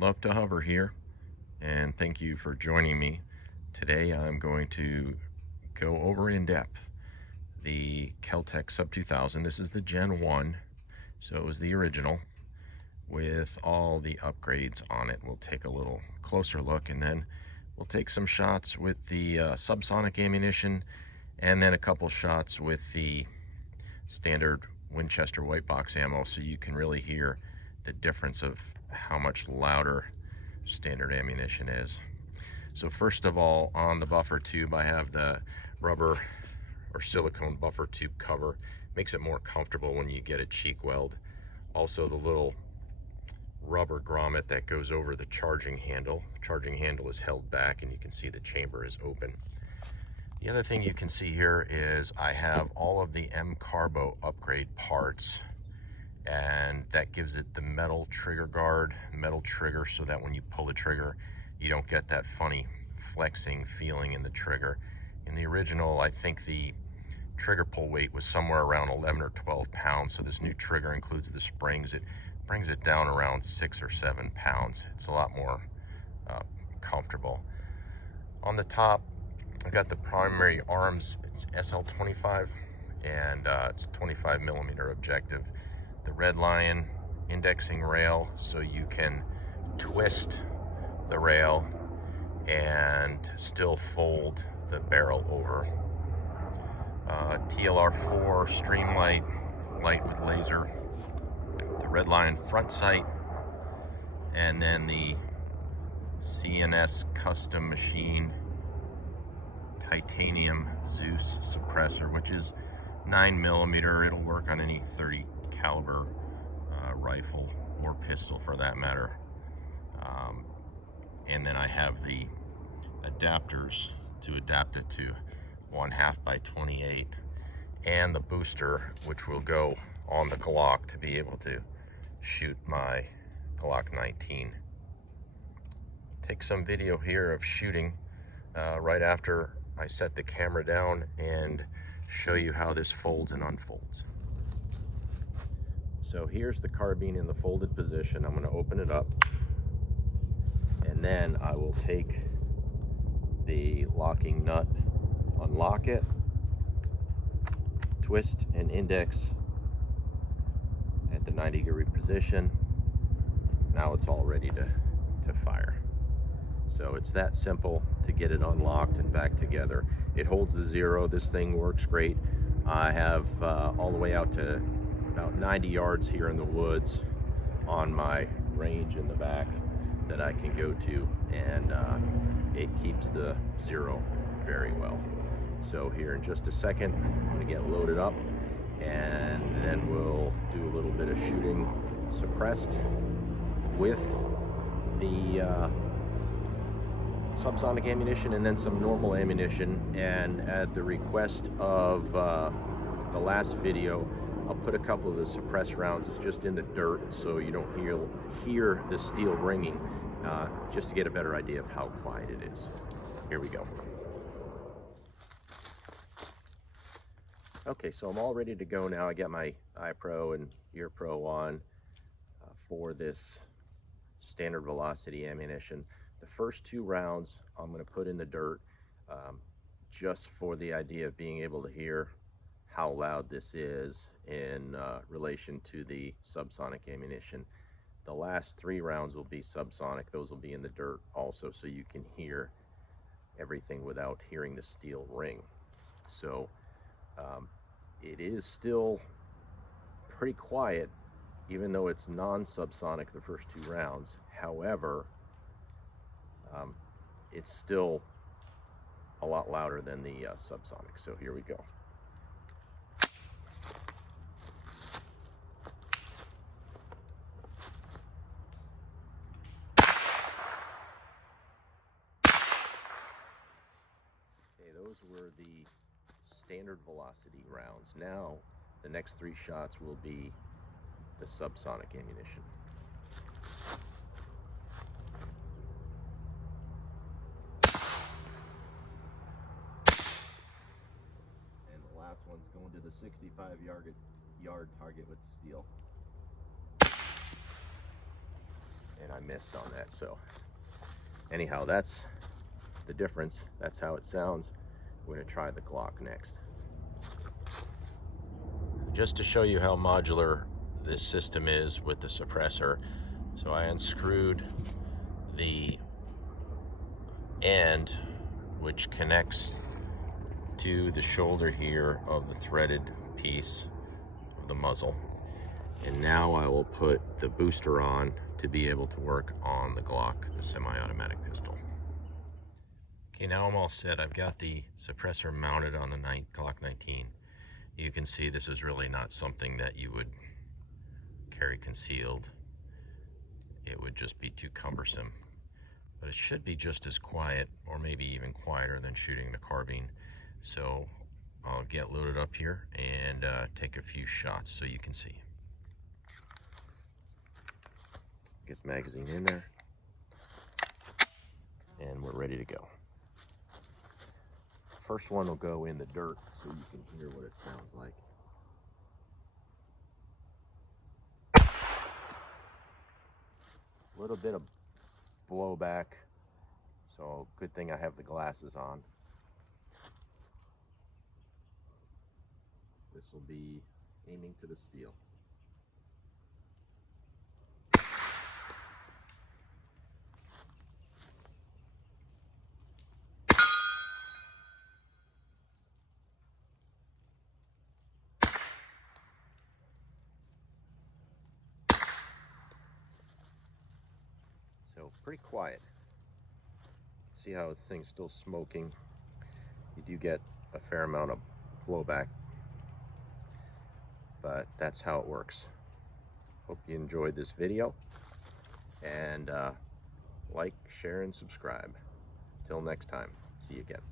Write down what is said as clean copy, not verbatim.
Love to Hover here, and thank you for joining me. Today I'm going to go over in depth the Kel-Tec Sub2000. This is the Gen 1, so it was the original with all the upgrades on it. We'll take a little closer look, and then we'll take some shots with the Subsonic ammunition, and then a couple shots with the standard Winchester white box ammo, so you can really hear the difference of how much louder standard ammunition is. So first of all, on the buffer tube, I have the rubber or silicone buffer tube cover. Makes it more comfortable when you get a cheek weld. Also the little rubber grommet that goes over the charging handle. The charging handle is held back and you can see the chamber is open. The other thing you can see here is I have all of the MCARBO upgrade parts, and that gives it the metal trigger guard, metal trigger, so that when you pull the trigger, you don't get that funny flexing feeling in the trigger. In the original, I think the trigger pull weight was somewhere around 11 or 12 pounds, so this new trigger includes the springs. It brings it down around 6 or 7 pounds. It's a lot more comfortable. On the top, I've got the primary arms. It's SL25, and it's a 25 millimeter objective. The red lion indexing rail, so you can twist the rail and still fold the barrel over. TLR4 Streamlight, light with laser. The red lion front sight, and then the CNS custom machine titanium Zeus suppressor, which is 9 millimeter. It'll work on any 30 caliber rifle or pistol for that matter. And then I have the adapters to adapt it to 1/2 by 28, and the booster, which will go on the Glock to be able to shoot my Glock 19. Take some video here of shooting right after I set the camera down and show you how this folds and unfolds. So here's the carbine in the folded position. I'm going to open it up, and then I will take the locking nut, unlock it, twist and index at the 90-degree position. Now it's all ready to fire. So it's that simple to get it unlocked and back together. It holds the 0. This thing works great. I have all the way out to about 90 yards here in the woods on my range in the back that I can go to, and it keeps the 0 very well. So here in just a second, I'm going to get loaded up, and then we'll do a little bit of shooting suppressed with the subsonic ammunition, and then some normal ammunition. And at the request of the last video, I'll put a couple of the suppressed rounds just in the dirt so you don't hear the steel ringing, just to get a better idea of how quiet it is. Here we go. Okay, so I'm all ready to go now. I got my Eye Pro and Ear Pro on for this standard velocity ammunition. The first 2 rounds I'm going to put in the dirt, just for the idea of being able to hear how loud this is in relation to the subsonic ammunition. The last 3 rounds will be subsonic. Those will be in the dirt also, so you can hear everything without hearing the steel ring. So it is still pretty quiet, even though it's non-subsonic the first 2 rounds. However, it's still a lot louder than the subsonic. So here we go. Okay, those were the standard velocity rounds. Now the next 3 shots will be the subsonic ammunition. Last one's going to the 65-yard target with steel. And I missed on that. So anyhow, that's the difference. That's how it sounds. We're going to try the Glock next. Just to show you how modular this system is with the suppressor, so I unscrewed the end which connects to the shoulder here of the threaded piece of the muzzle, and now I will put the booster on to be able to work on the Glock, the semi-automatic pistol. Okay, now I'm all set. I've got the suppressor mounted on the Glock 19. You can see this is really not something that you would carry concealed. It would just be too cumbersome. But it should be just as quiet, or maybe even quieter than shooting the carbine. So I'll get loaded up here and take a few shots so you can see. Get the magazine in there, and we're ready to go. First one will go in the dirt so you can hear what it sounds like. A little bit of blowback, so good thing I have the glasses on. This will be aiming to the steel. So pretty quiet. See how this thing's still smoking. You do get a fair amount of blowback, but that's how it works. Hope you enjoyed this video, and like, share, and subscribe. Till next time, see you again.